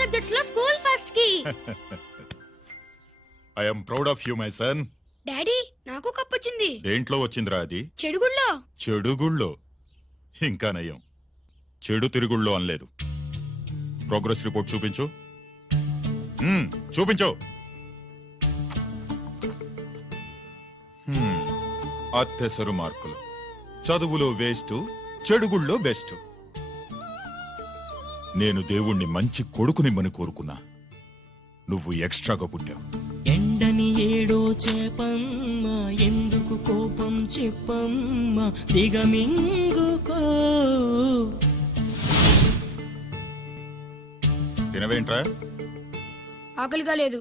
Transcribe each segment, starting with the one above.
Subjects లో school first కి. I am proud of you my son. Daddy నాకు cup వచ్చింది. దేంట్లో వచ్చిందిరా అది? చెడుగుళ్ళో. చెడుగుళ్ళో? ఇంకా నయం, చెడు తిరుగుళ్ళో అనలేదు. ప్రోగ్రెస్ రిపోర్ట్ చూపించు. చూపించు. అత్తెసరు మార్కులు. చదువులో వేస్ట్, చెడుగుళ్ళో బెస్ట్. నేను దేవుణ్ణి మంచి కొడుకునిమ్మని కోరుకున్నా. నువ్వు ఎక్స్ట్రాగా పుట్టావు. ఎండని ఏడో చేపమ్మ, ఎందుకు కోపం చెప్పమ్మ, దిగమింగుకో. తినవేంట్రా? ఆకలిగా లేదు.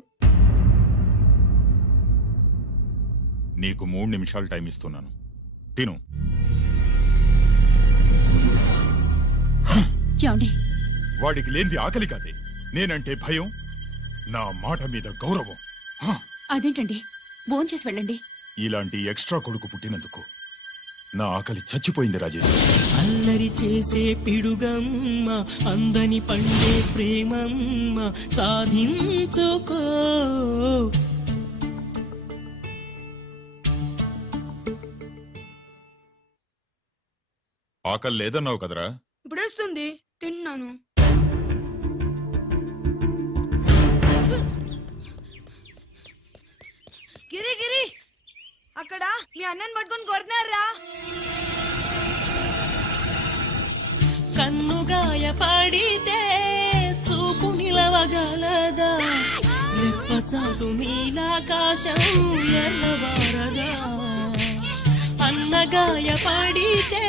నీకు 3 నిమిషాలు టైం ఇస్తున్నాను, తిను. వాడికి లేనిది ఆకలి కాదే, నేనంటే భయం, నా మాట మీద గౌరవం. అదేంటండి, భోంచేసి వెళ్ళండి. ఇలాంటి ఎక్స్ట్రా కొడుకు పుట్టినందుకు నా ఆకలి చచ్చిపోయింది రాజేశ్. అల్లరి చేసే పిడుగమ్మ, అందని పండే ప్రేమమ్మ, సాధించుకో. ఆకలి లేదన్నావు కదరా? ఇప్పుడేస్తుంది, తిన్నాను. గిరి గిరి, అక్కడ మీ అన్నని పట్టుకొని కొడుతున్నారా? కన్నుగాయ పడితే చూపు నిలవగలదా, రెప్పచాటు నీలాకాశం ఎల్లవారదా. అన్నగాయ పడితే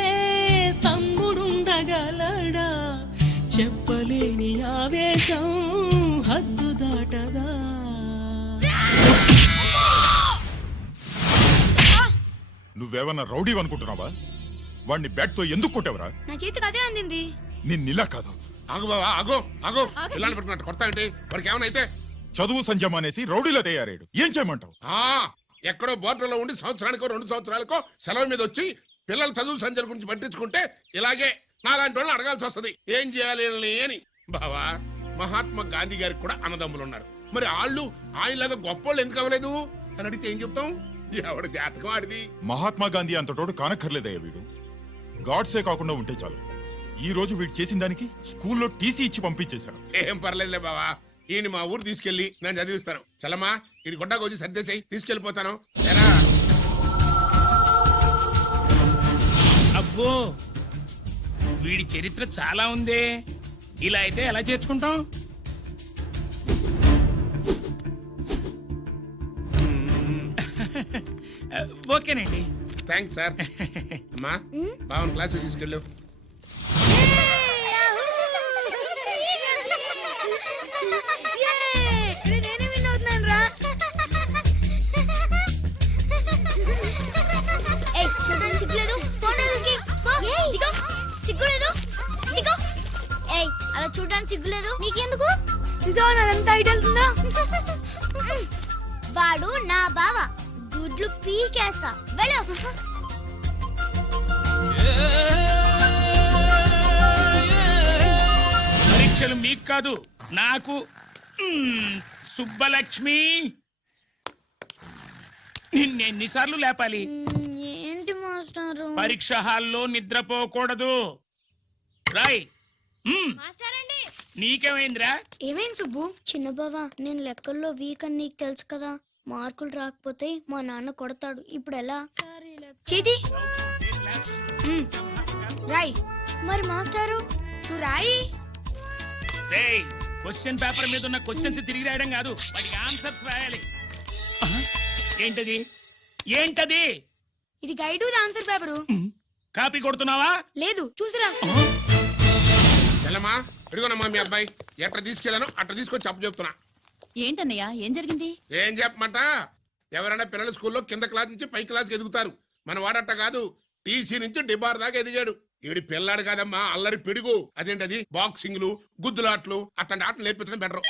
తమ్ముడుండగలడా, చెప్పలేని ఆవేశం హద్దు దాటదా. నువ్వేమన్నా రౌడీ అనుకుంటున్నావా? వాడిని బ్యాట్ తో ఎందుకు కొట్టావరా? నా చేతికి అదే అందింది. నిన్నిలా కాదు. ఆగు బావా, ఆగు ఆగు. పిల్లలు పెట్టుకున్నట్టు కొడతా అంటే వాడికి ఏమైనా అయితే? చదువు సంజమానేసి రౌడీలో తయారాడు. ఏం చేయమంటావు? ఎక్కడో బోర్డులో ఉండి సంవత్సరానికో 2 సంవత్సరాలకో సెలవు మీద వచ్చి పిల్లల చదువు సంజల గురించి పట్టించుకుంటే ఇలాగే నాలాంటి వాళ్ళని అడగాల్సి వస్తుంది. ఏం చేయాలి అని. బావా, మహాత్మా గాంధీ గారికి కూడా అన్నదమ్ములు ఉన్నారు. మరి వాళ్ళు ఆయనలాగా గొప్పోళ్ళు ఎందుకు అవ్వలేదు అని అడిగితే ఏం చెప్తాం? ఎవడు జాతకం ఆడిది. మహాత్మా గాంధీ అంతటోడు కానక్కర్లేదయ్యా వీడు. గాడ్సే కాకుండా ఉంటే చాలు. ఈ రోజు వీడు చేసిన దానికి స్కూల్లో టీసీ ఇచ్చి పంపించేశారు. ఏం పర్లేదులే బావా, ఈయన మా ఊరు తీసుకెళ్లి నేను చదివిస్తాను. చలమా, ఇది గుడ్డకు వచ్చి సర్దేశాయి, తీసుకెళ్లిపోతాను. అబ్బో, వీడి చరిత్ర చాలా ఉందే. ఇలా అయితే ఎలా చేర్చుకుంటాం? ఓకేనండి. Thanks sir. అమ్మా, బావన్ క్లాస్ తీసుకెళ్ళు. అలా చూడడానికి సిగ్గులేదు నీకెందుకు? అంతా ఐడల్తుందా? వాడు నా బావ, గుడ్లు పీకేస్తా. వెళ్ళు. పరీక్షలు మీకు కాదు, నాకు. సుబ్బలక్ష్మి, నిన్నెన్నిసార్లు లేపాలి? ఏంటి మాస్టారు? పరీక్ష హాల్లో నిద్రపోకూడదు. రాయ్. నీకేమైందిరా? ఏమైంది సుబ్బు? చిన్న బావా, నేను లెక్కల్లో వీక్ అని నీకు తెలుసు కదా. మార్కులు రాకపోతే మా నాన్న కొడతాడు. ఇప్పుడు ఎలా? చేతి రాయ్. మరి మాస్టారు నువ్వు రాయి. క్వశ్చన్ పేపర్ మీద ఉన్న క్వశ్చన్స్ తిరిగి రాయడం కాదు, వాటికి ఆన్సర్స్ రాయాలి. ఏంటది? ఏంటది? ఇది గైడ్ ఆన్సర్ పేపరు. కాపీ కొడుతున్నావా? లేదు, చూసి రాస్తా. చలమా, ఇదిగోనమ్మా మీ అబ్బాయి. ఎట్లా తీసుకెళ్ళాను అట్లా తీసుకొచ్చి అప్పు చెప్తున్నా. ఏంటన్నయ్య, ఏం జరిగింది? ఏం చెప్పమంట? ఎవరైనా పిల్లల స్కూల్లో కింద క్లాస్ నుంచి పై క్లాస్కి ఎదుగుతారు. మన వాడట్ట కాదు, టీసీ నుంచి డిబార్ దాకా ఎదిగాడు. ఈడి పిల్లాడు కాదమ్మా, అల్లరి పిడుగు. అదేంటది, బాక్సింగ్లు, గుద్దులాట్లు, అట్లాంటి ఆటలు నేర్పించడం బెటర్.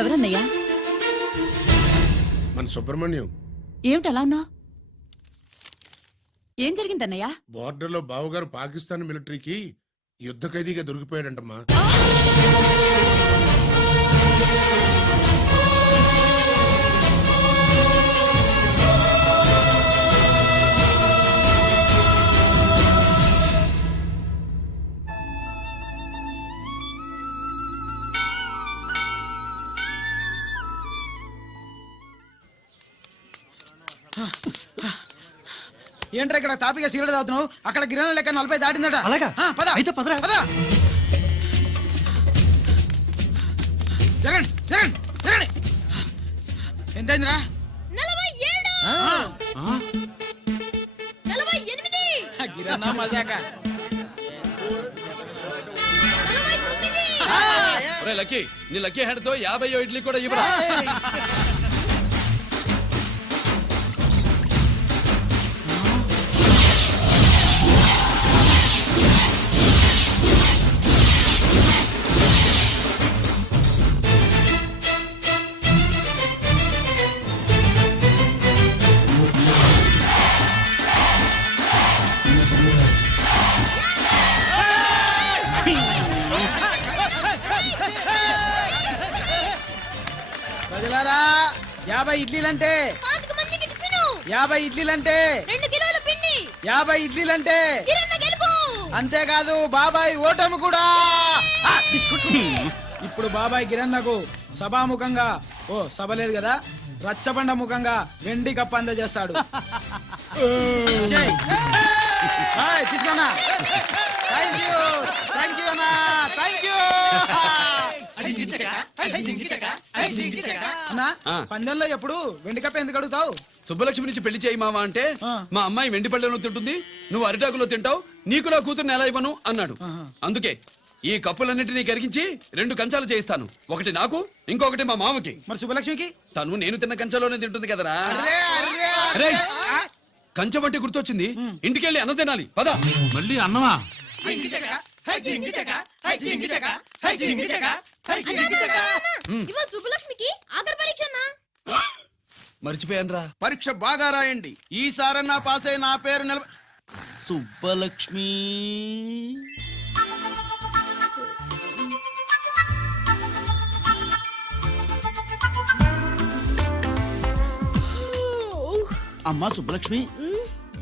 ఎవరన్నయ్యా? మన సుబ్రహ్మణ్యం ఏమిటి అలా ఉన్నావు? ఏం జరిగిందన్నయ్యా? బోర్డర్లో బావగారు పాకిస్తాన్ మిలిటరీకి యుద్ధ ఖైదీగా దొరికిపోయాడంటమ్మా. ఏంట్రా ఇక్కడ తాపిగా సిగరెట్ తాగుతున్నావు? అక్కడ గిరణం లెక్క 40 దాటిందట. అలాగా? పద అయితే పదరా. పద. జరగండి జరగండి జరగండి. ఎంతైందిరా? 47 గిరన్నా మజాక. లక్కీ నీ లక్కీ హ్యాండ్ తో 50 ఇడ్లీ కూడా ఇవ్వరా. ప్రజలారా 50 ఇడ్లీలంటే 50 ఇడ్లీలంటే 2 కిలోల పిండి 50 ఇడ్లీలంటే కిరణ్ గెలుపు. అంతేకాదు బాబాయ్ ఓటమి కూడా. బిస్కుట్. ఇప్పుడు బాబాయ్ గిరన్నకు సభాముఖంగా సభ లేదు కదా, రచ్చబండ ముఖంగా వెండి కప్ప అందజేస్తాడు. తీసుకున్నా. థ్యాంక్ యూ అన్నా, థ్యాంక్ యూ అన్నా. పందెంలో ఎప్పుడు వెండి కప్ప ఎందుకు అడుగుతావు? సుబ్బలక్ష్మి నుంచి పెళ్లి చేయి మావా అంటే ఆ. మా అమ్మాయి వెండి పళ్ళెలో తింటుంది, నువ్వు అరిటాకులో తింటావు, నీకు నా కూతుర్ని ఎలా ఇవ్వను అన్నాడు. అందుకే ఈ కప్పులన్నింటినీ కరిగించి 2 కంచాలు చేయిస్తాను. ఒకటి నాకు, ఇంకొకటి మా మామకి. మరి శుభలక్ష్మికి? తను నేను తిన్న కంచంలోనే తింటుంది కదరా. అర్రే, అర్రే, అరే ఆ. కంచం అంటే గుర్తొచ్చింది, ఇంటికెళ్ళి అన్నం తినాలి పద. మళ్ళీ అన్నమా? ఇవాళ సుబ్బలక్ష్మికి ఆఖరి పరీక్ష అన్నా. మర్చిపోయానురా. పరీక్ష బాగా రాయండి, ఈసారన్నా పాస్ అయి నా పేరు సుబ్బలక్ష్మి. అమ్మా సుబ్బలక్ష్మి,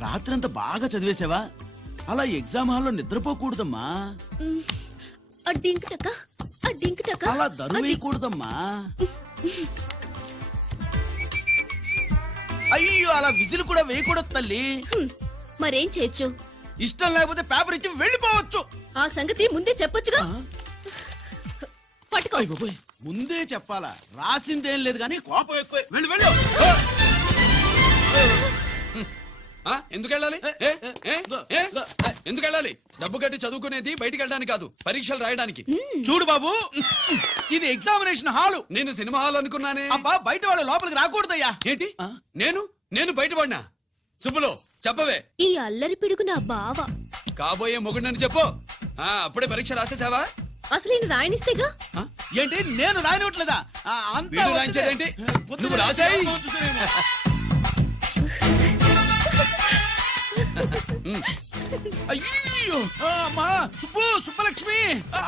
రాత్రంతా బాగా చదివేశావా? అలా ఎగ్జామ్ హాల్లో నిద్రపోకూడదమ్మా. అలా దరువేయకూడదమ్మా. అయ్యో, అలా విజిల్ కూడా వేయకూడదు తల్లి. మరేం చేయొచ్చు? ఇష్టం లేకపోతే పేపర్ ఇచ్చి వెళ్ళిపోవచ్చు. ఆ సంగతి ముందే చెప్పొచ్చుగా. పట్టుకో. అయ్ బాబోయ్, ముందే చెప్పాలా? రాసిందేం లేదు కానీ కోపం ఎక్కువ. వెళ్ళు వెళ్ళు. ఎందుకు వెళ్ళాలి? ఎందుకు వెళ్ళాలి? డబ్బు కట్టి చదువుకునేది బయటికి వెళ్ళడానికి కాదు, పరీక్షలు రాయడానికి. చూడు బాబు, ఇది ఎగ్జామినేషన్ హాలు. నేను సినిమా హాల్ అనుకున్నానే. అబ్బా, బయట వాళ్ళు లోపలికి రాకూడదయ్యా. ఏంటి? నేను బయటపడినా? సుబ్బులు చెప్పవే. ఈ అల్లరి పిడుగు నా బావ. కాబోయే మొగుడని చెప్పు. అప్పుడే పరీక్ష రాసేసావా? అసలు నేను రాయనిస్తేగా. ఏంటి, నేను రానివ్వట్లేదా? వీడు రాయించేదేంటి? నువ్వు రాసేయ్. అయ్యో, అమ్మా సుబ్బలక్ష్మి,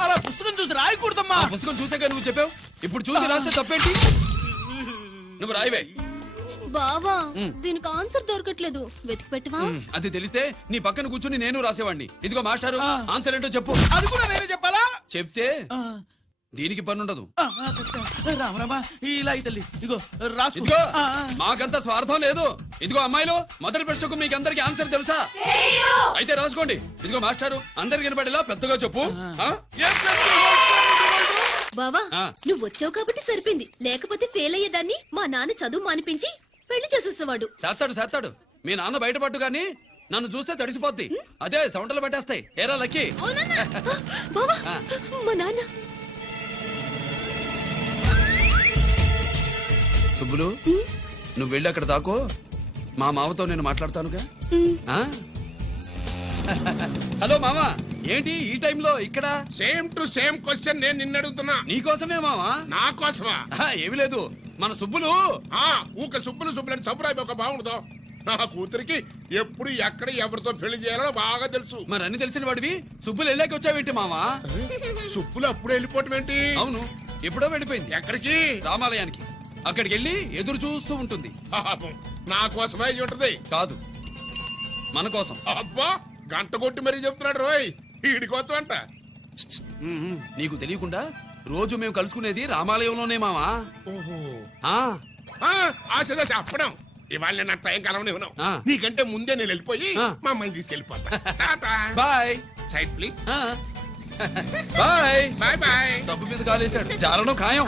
అలా పుస్తకం చూసి రాయకూడదమ్మా. ఆ పుస్తకం చూసాక నువ్వు చెప్పావు, ఇప్పుడు చూసి రాస్తే తప్పేంటి? నువ్వు రాయవే. బావా, దీనికి ఆన్సర్ దొరకట్లేదు, వెతికి పెట్టవా? అది తెలిస్తే నీ పక్కన కూర్చుని నేను రాసేవాడిని. ఇదిగో మాస్టారు, ఆన్సర్ ఏంటో చెప్పు. అది కూడా నేనే చెప్పాలా? చెప్తే దీనికి పనుండదు. రామరామా, ఇలా తల్లి, ఇదిగో రాసుకో. ఇదిగో మాకంత స్వార్థం లేదు. ఇదిగో అమ్మాయిలు, మొదటి ప్రశ్నకు మీకు అందరికి ఆన్సర్ తెలుసా? అయితే రాసుకోండి. ఇదిగో మాస్టారు, అందరికి వినపడేలా పెద్దగా చెప్పు. బావా, నువ్వు వచ్చావు కాబట్టి సరిపోయింది, లేకపోతే ఫెయిల్ అయ్యేదాన్ని. మా నాన్న చదువు మానిపించి పెళ్లి చేసేసేవాడు. చేస్తాడు. మీ నాన్న బయటపట్టు గాని నన్ను చూస్తే తడిసిపోద్ది. అదే సౌంటలు పట్టేస్తాయి. ఏరా లక్కీ. బావా, మా నాన్న. సుబ్బులు, నువ్వు వెళ్ళి అక్కడ దాకో, మా మామతో నేను మాట్లాడతానుగా. హలో మామ, ఏంటి ఈ టైంలో ఇక్కడ? సేమ్ టు సేమ్ క్వశ్చన్ నేను నిన్ను అడుగుతున్నా. నీకోసమే మావా. నా కోసమా? ఏమి లేదు, మన సుబ్బులు ఊక సుబ్బులని సబ్బురాయి ఒక బాగుండదు. నా కూతురికి ఎప్పుడు ఎక్కడ ఎవరితో పెళ్లి చేయాలో బాగా తెలుసు. మరి అన్ని తెలిసిన వాడివి సుబ్బులు వెళ్ళాక వచ్చావేంటి మావా? సుబ్బులు అప్పుడు వెళ్ళిపోవటం ఏంటి? అవును, ఎప్పుడో వెళ్ళిపోయింది. ఎక్కడికి? రామాలయానికి. అక్కడికి వెళ్ళి ఎదురు చూస్తూ ఉంటుంది. పాపం, నా కోసమే అయి ఉంటది. కాదు, మన కోసం. అబ్బా, గంట కొట్టి మరీ చెప్తున్నాడు రోయ్, వీడి కోసం అంట. నీకు తెలియకుండా రోజు మేము కలుసుకునేది రామాలయంలోనే మావా. ఓహో, ఆ ఆశ చెప్పడం. ఇవాళ నేను నా టైం కలవని ఉన్నావు. ఆ. నీకంటే ముందే నేను వెళ్ళిపోయి ఆ. మా అమ్మాయిని తీసుకెళ్ళిపోతా. Bye. Side please. Bye. Bye bye. డబ్బు మీద కాలేశాడు, జారడం ఖాయం.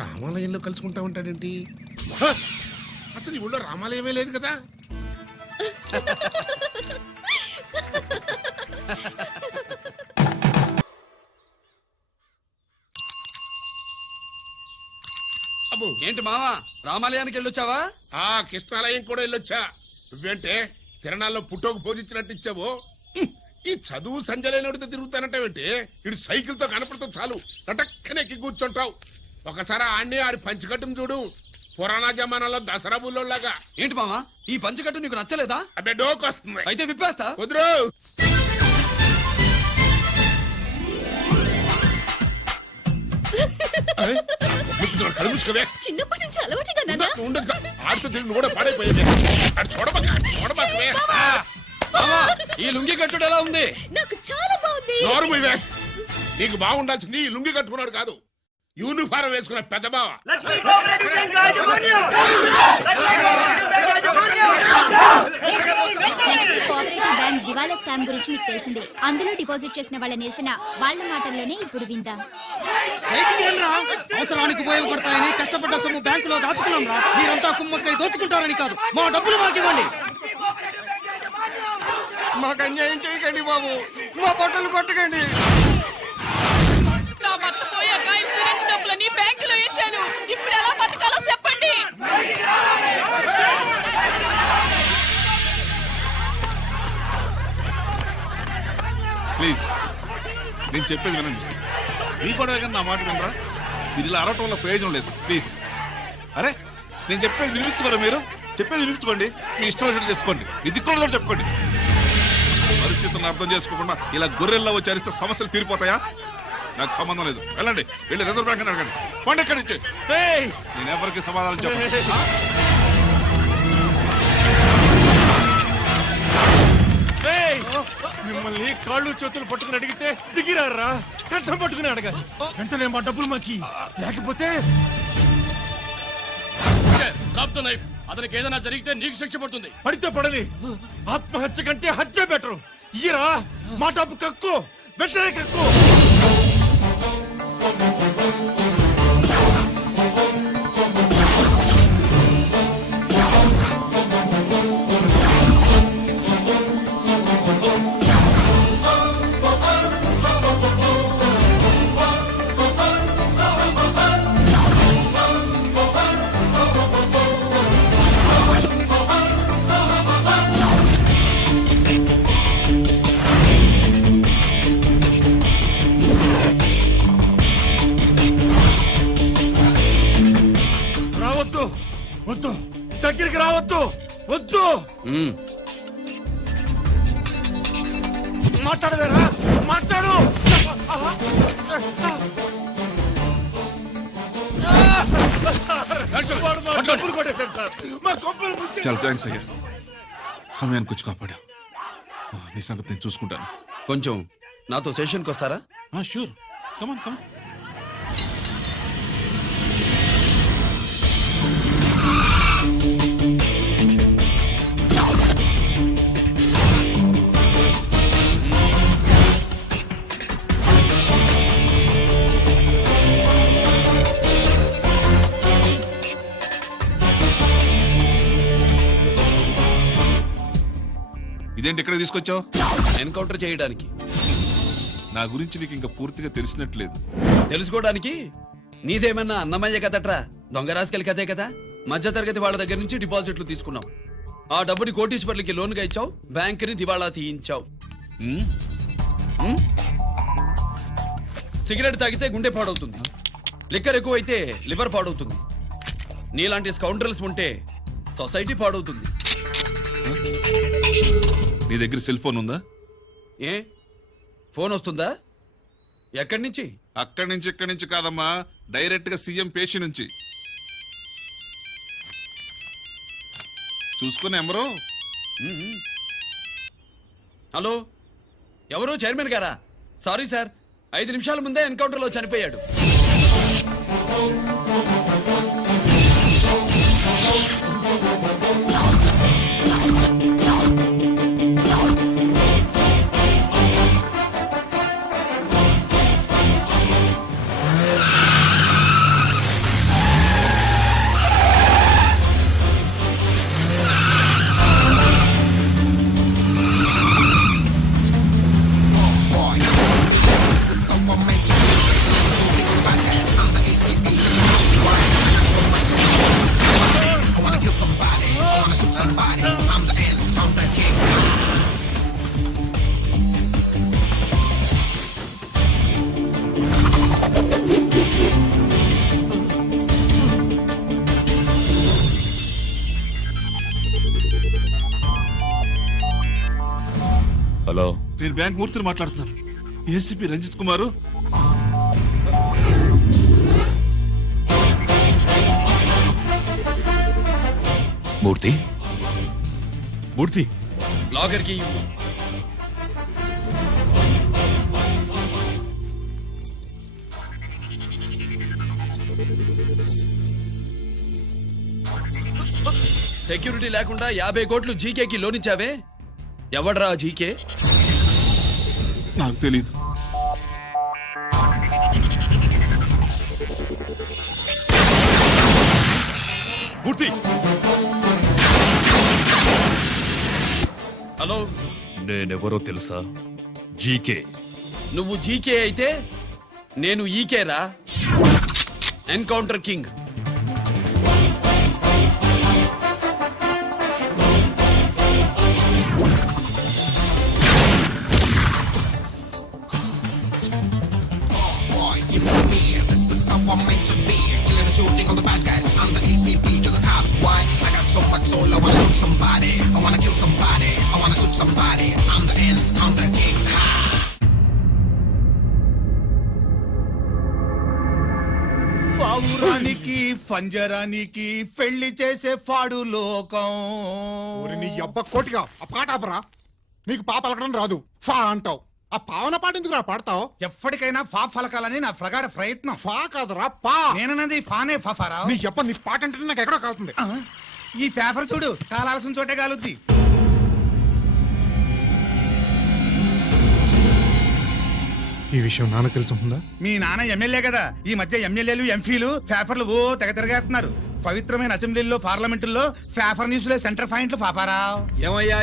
రామాలయంలో కలుసుకుంటా ఉంటాడేంటి? హ! అసలు ఈ ఊళ్ళో రామాలయమే లేదు కదా. అబ్బో, ఏంటి మావా, రామాలయానికి వెళ్ళొచ్చావా? కృష్ణాలయం కూడా వెళ్ళొచ్చా. నువ్వేంటే తిరణాల్లో పుట్టోకు పూజించినట్టు ఇచ్చావు. ఈ చదువు సంజలైనడితో తిరుగుతానంటావేంటి? ఇటు సైకిల్ తో కనపడుతుంది చాలు నటక్కనెక్కి కూర్చుంటావు. ఒకసారి ఆడిని ఆడి పంచికట్టును చూడు, పురాణ జమానాలో దసరా బుల్లోలాగా. ఏంటి మావా, ఈ పంచకట్టు నీకు నచ్చలేదా? అబ్బే, డోకు వస్తుంది. అయితే విప్పేస్తా. కుదురు. కలుపుకోవే. చిన్నప్పటి నుంచి అలవాటుగా నాన్న. ఉండదు, ఆడితో తిరిగి కూడా పాడైపోయింది. అటు చూడబాకవే. మావా, ఈ లుంగి కట్టుడు ఎలా ఉంది? నాకు చాలా బాగుంది. నోరు మూయవే. నీకు బాగుండాల్సింది ఈ లుంగి కట్టుకున్నాడు కాదు, యూనిఫారం వేసుకున్న పెద్ద బావ. నెక్స్ట్ కోఆపరేటివ్ బ్యాంక్ దివాలా స్కామ్ గురించి మీకు తెలిసిందే. అందులో డిపాజిట్ చేసిన వాళ్ళని వేసిన వాళ్ళ మాటల్లోనే ఇప్పుడు విందాం. అవసరానికి ఉపయోగపడతాయని కష్టపడ్డ సొమ్ము బ్యాంకులో దాచుకున్నాం రా. మీరంతా కుమ్మక్కై దోచుకుంటారని కాదు, మా డబ్బులు మాకు ఇవ్వండి. మాకు అన్యాయం చేయకండి బాబు, మా బట్టలు కొట్టకండి. నా భర్త పోయాక ఇన్సూరెన్స్ డబ్బులని బ్యాంకులో వేశాను. ఇప్పుడు ఎలా బతకాలో చెప్పండి. ప్లీజ్, నేను చెప్పేది వినండి. మీ కూడా నా మాట వినరా? మీరు ఇలా అరవటం వల్ల ప్రయోజనం లేదు. ప్లీజ్, అరే నేను చెప్పేది వినిపించుకోరా? మీరు చెప్పేది వినిపించుకోండి, మీ ఇష్టం వచ్చినట్టు చేసుకోండి, మీ దిక్కులో చెప్పుకోండి. పరిస్థితులను అర్థం చేసుకోకుండా ఇలా గొర్రెల్లో వచ్చి అరిస్తే సమస్యలు తీరిపోతాయా? నాకు సంబంధం లేదు. వెళ్ళండి, వెళ్ళి రిజర్వ్ బ్యాంక్ అని అడగండి. పండి ఎక్కడి నుంచి. నేను ఎవరికి సమాధానం చెప్పను. మిమ్మల్ని కాళ్ళు చేతులు పట్టుకుని అడిగితే దిగిరారా? కష్టం పట్టుకుని అడగాలి. వెంటనే మా డబ్బులు మాకి, లేకపోతే అతనికి ఏదైనా జరిగితే నీకు శిక్ష పడుతుంది. పడితే పడని, ఆత్మహత్య కంటే హత్య బెటరు. ఇయ్యరా మా డబ్బు, కక్కు, వెంటనే కక్కు. వద్దు, దగ్గరికి రావద్దు, వద్దు. మాట్లాడవేరా? మాట్లాడు. డబ్బులు కొట్టేశాడు సార్, మా కొంపలు ముంచె-. చాలా థ్యాంక్స్ అయ్యా, సమయానికి వచ్చి కాపాడా. నీ సంగతి నేను చూసుకుంటాను. కొంచెం నాతో సెషన్కి వస్తారా? షూర్, కమాన్ కమాన్. ఇదేంటి ఇక్కడ తీసుకొచ్చావు? ఎన్కౌంటర్ చేయడానికి. నా గురించి నీకు ఇంకా పూర్తిగా తెలిసినట్లేదు. తెలుసుకోవడానికి నీదేమన్నా అన్నమయ్య కదట్రా, దొంగ రాసుకెళ్ళి కదే కదా. మధ్యతరగతి వాళ్ళ దగ్గర నుంచి డిపాజిట్లు తీసుకున్నాం. ఆ డబ్బుని కోటీశ్వర్లకి లోన్గా ఇచ్చావు, బ్యాంకుని దివాళా తీయించావు. సిగరెట్ తాగితే గుండె పాడవుతుంది, లిక్కర్ ఎక్కువైతే లివర్ పాడవుతుంది. నీలాంటి స్కౌండ్రల్స్ ఉంటే సొసైటీ పాడవుతుంది. నీ దగ్గర సెల్ ఫోన్ ఉందా? ఏ ఫోన్ వస్తుందా? ఎక్కడి నుంచి? అక్కడి నుంచి ఇక్కడి నుంచి కాదమ్మా, డైరెక్ట్ గా సీఎం పేషి నుంచి. చూసుకుని ఎవరో. హలో, ఎవరు? చైర్మన్ గారా? సారీ సార్, 5 నిమిషాల ముందే ఎన్కౌంటర్లో చనిపోయాడు. హలో, నేను బ్యాంక్ మూర్తిని మాట్లాడుతున్నాను. ఏసీపీ రంజిత్ కుమారు. మూర్తి మూర్తి లాగర్కి ఇవ్వు. సెక్యూరిటీ లేకుండా 50 కోట్లు జీకేకి లోన్ ఇచ్చావే, ఎవడ్రా జీకే? నాకు తెలీదు. మూర్తి, హలో, నేనెవరో తెలుసా? జీకే. నువ్వు జీకే అయితే నేను ఈకేరా, ఎన్కౌంటర్ కింగ్. పావురానికి పంజరానికి పెళ్లి చేసే ఫాడు లోకం. నీ అబ్బ కోటిగా ఆ పాట ఆపరా. నీకు పా పలకడం రాదు, ఫా అంటావు. ఆ పావన పాట ఎందుకు రా పాడతావు? ఎప్పటికైనా ఫా ఫలకాలని నా ప్రగాఢ ప్రయత్నం. ఫా కాదురా పా. నేనన్నది ఫానే ఫాఫారా. నీ అబ్బ నీ పాట అంటే నాకు ఎక్కడో కాలుతుంది. ఈ పేపర్ చూడు, కాలాల్సిన చోటే కాలుద్ది. ఈ విషయం నాన్న తెలుసుందా? మీ నాన్న ఎమ్మెల్యే కదా, ఈ మధ్య ఎమ్మెల్యేలు ఎంపీలు పేపర్లు ఓ తెగ తిరగేస్తున్నారు. పవిత్రమైన అసెంబ్లీల్లో పార్లమెంటుల్లో పేపర్ న్యూస్లో సెంటర్ పాయింట్లు ఫాఫారా. ఏమయ్యా